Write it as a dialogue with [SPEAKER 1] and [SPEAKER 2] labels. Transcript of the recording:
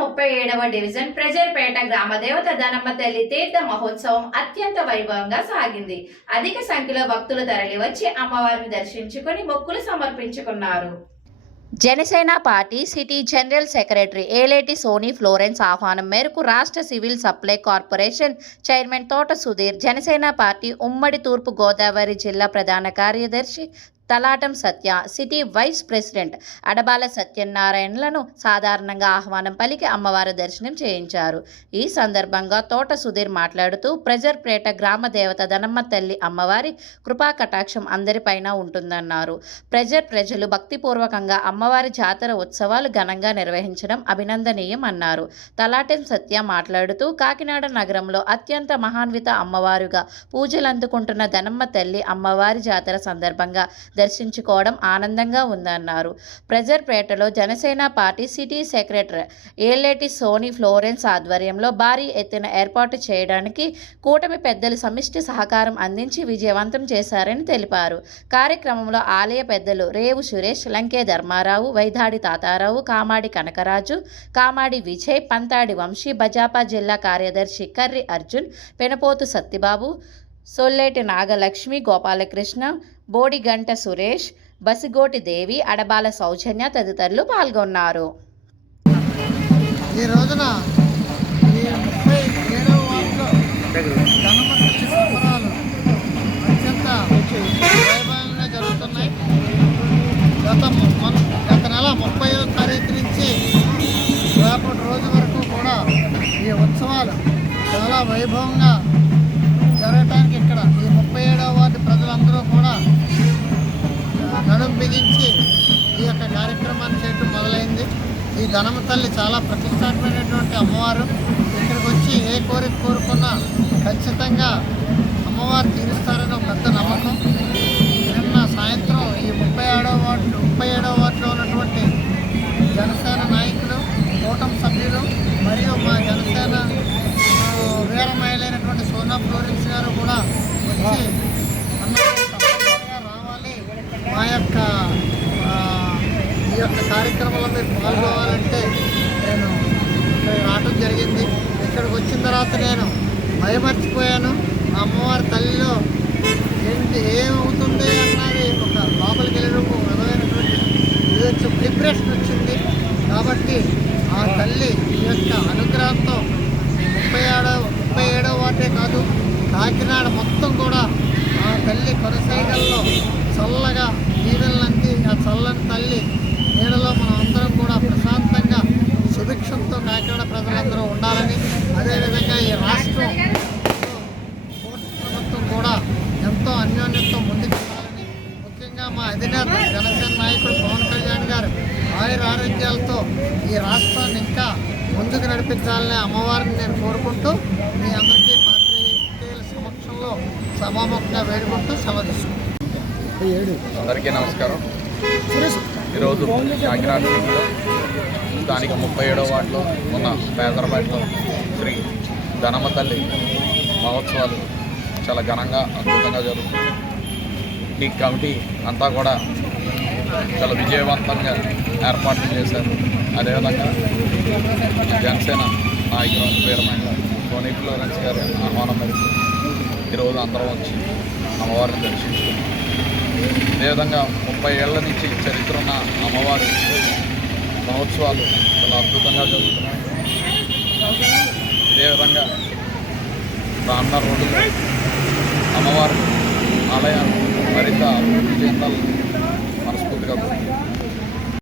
[SPEAKER 1] ముప్పై ఏడవ డివిజన్ ప్రజర్పేట గ్రామ దేవత ధనమ్మ తల్లి తీర్థ మహోత్సవం అత్యంత వైభవంగా సాగింది. అధిక సంఖ్యలో భక్తులు తరలివచ్చి అమ్మవారిని దర్శించుకుని మొక్కులు సమర్పించుకున్నారు. Janasena party city general secretary Eleti Sony Florence ఆహ్వానం మేరకు రాష్ట్ర సివిల్ సప్లై కార్పొరేషన్ చైర్మన్ తోట సుధీర్ జనసేన పార్టీ ఉమ్మడి తూర్పు గోదావరి జిల్లా ప్రధాన కార్యదర్శి Talatam Satya city vice president Adabala సత్యనారాయణలను సాధారణంగా ఆహ్వానం పలికి అమ్మవారి దర్శనం చేయించారు. ఈ సందర్భంగా తోట సుధీర్ మాట్లాడుతూ ప్రెజర్పేట గ్రామ దేవత ధనమ్మ తల్లి అమ్మవారి కృపా కటాక్షం అందరిపైన ఉంటుందన్నారు. ప్రజర్ ప్రజలు భక్తిపూర్వకంగా అమ్మవారి జాతర ఉత్సవాలు ఘనంగా నిర్వహించడం అభినందనీయం అన్నారు. తలాటెం సత్య మాట్లాడుతూ కాకినాడ నగరంలో అత్యంత మహాన్విత అమ్మవారుగా పూజలు అందుకుంటున్న ధనమ్మ తల్లి అమ్మవారి జాతర సందర్భంగా దర్శించుకోవడం ఆనందంగా ఉందన్నారు. ప్రజర్పేటలో Janasena party city secretary Eleti Sony Florence ఆధ్వర్యంలో భారీ ఎత్తున ఏర్పాటు చేయడానికి కూటమి పెద్దలు సమిష్టి సహకారం అందించి విజయవంతం చేశారని తెలిపారు. కార్యక్రమంలో ఆలయ పెద్దలు రేవు సురేష్ లంకే ధర్మారావు వైదాడి తాతారావు కామాడి కనకరాజు కామాడి విజయ్ పంతాడి వంశీ బజాపా జిల్లా కార్యదర్శి కర్రి అర్జున్ పెనపోతు సత్తిబాబు సొల్లేటి నాగలక్ష్మి గోపాలకృష్ణ బోడిగంట సురేష్ బసిగోటి దేవి అడబాల సౌజన్య తదితరులు పాల్గొన్నారు.
[SPEAKER 2] ఈ రోజున వైభవంగా జరుగుతున్నాయి. గత గత నెల ముప్పై తారీఖు నుంచి రేపటి రోజు వరకు కూడా ఈ ఉత్సవాలు చాలా వైభవంగా ఈ ధనమ తల్లి చాలా ప్రతిష్టాత్మైనటువంటి అమ్మవారు. ఇక్కడికి వచ్చి ఏ కోరిక కోరుకున్నా ఖచ్చితంగా అమ్మవారు తీరుస్తారని ఒక పెద్ద నమ్మకం. నిన్న సాయంత్రం ఈ ముప్పై ఏడవ వార్డు ముప్పై ఏడవ వార్డులో ఉన్నటువంటి జనసేన నాయకులు కూటమి సభ్యులు మరియు మా జనసేన ఆ, వీర మహిళైనటువంటి సోనా ఫ్లోరెన్స్ గారు కూడా వచ్చి అన్నారు తప్పనిసరిగా రావాలి మా యొక్క ఆ, ఈ యొక్క కార్యక్రమంలో మీరు పాల్గొవాలంటే నేను ఇక్కడ రావటం జరిగింది. ఇక్కడికి వచ్చిన తర్వాత నేను భయమర్చిపోయాను. అమ్మవారి తల్లిలో ఏంటి ఏమవుతుంది అన్నది ఒక లోపలికి వెళ్ళినప్పుడు విధమైనటువంటి ఇది వచ్చి డిప్రెషన్ వచ్చింది. కాబట్టి ఆ తల్లి ఈ యొక్క అనుగ్రహంతో ముప్పై ఏడో ముప్పై ఏడవ వాటే కాదు కాకినాడ మొత్తం కూడా ఆ తల్లి కొనసాగల్లో చల్లగా నీడలంది ఆ చల్లని తల్లి నీడలో మనం అందరం కూడా ప్రశాంతంగా సుభిక్షంతో కాకినాడ ప్రజలందరూ ఉండాలని అదేవిధంగా ఈ రాష్ట్రం ప్రభుత్వం కూడా ఎంతో అన్యోన్యంతో ముందుకు వెళ్ళాలని ముఖ్యంగా మా అధినేత జనసేన నాయకుడు పవన్ కళ్యాణ్ గారు ఆయుర ఆరోగ్యాలతో ఈ రాష్ట్రాన్ని ఇంకా ముందుకు నడిపించాలని అమ్మవారిని నేను కోరుకుంటూ మీ అందరికీ పాత్రికేయుల సమక్షంలో సభాముఖంగా వేడుకుంటూ సమర్థిస్తున్నాను
[SPEAKER 3] అందరికీ నమస్కారం. ఈరోజు కాకినాడ స్థానిక ముప్పై ఏడవ వాటిలో ఉన్న పేదరపేటలో శ్రీ ధనమ తల్లి మహోత్సవాలు చాలా ఘనంగా అద్భుతంగా జరుగుతుంది ఈ కమిటీ అంతా కూడా చాలా విజయవంతంగా ఏర్పాట్లు చేశారు. అదేవిధంగా జనసేన నాయకులు వీరమైన టోనీ ఫ్లోరెన్స్ గారి ఆహ్వానం మేరకు ఈరోజు అందరం వచ్చి అమ్మవారిని దర్శించుకున్నాం. అదేవిధంగా ముప్పై ఏళ్ళ నుంచి చరిత్ర ఉన్న అమ్మవారి మహోత్సవాలు చాలా అద్భుతంగా జరుగుతున్నాయి ఇదే విధంగా రానున్న రోజుల్లో అమ్మవారి ఆలయాలు మరింత అభివృద్ధి చెందాలని మనస్ఫూర్తిగా కోరుకుంటున్నాను.